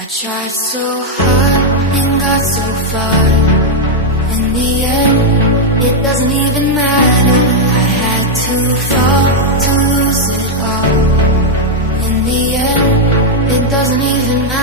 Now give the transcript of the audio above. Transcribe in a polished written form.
I tried so hard and got so far. In the end, it doesn't even matter. I had to fall to lose it all. In the end, it doesn't even matter.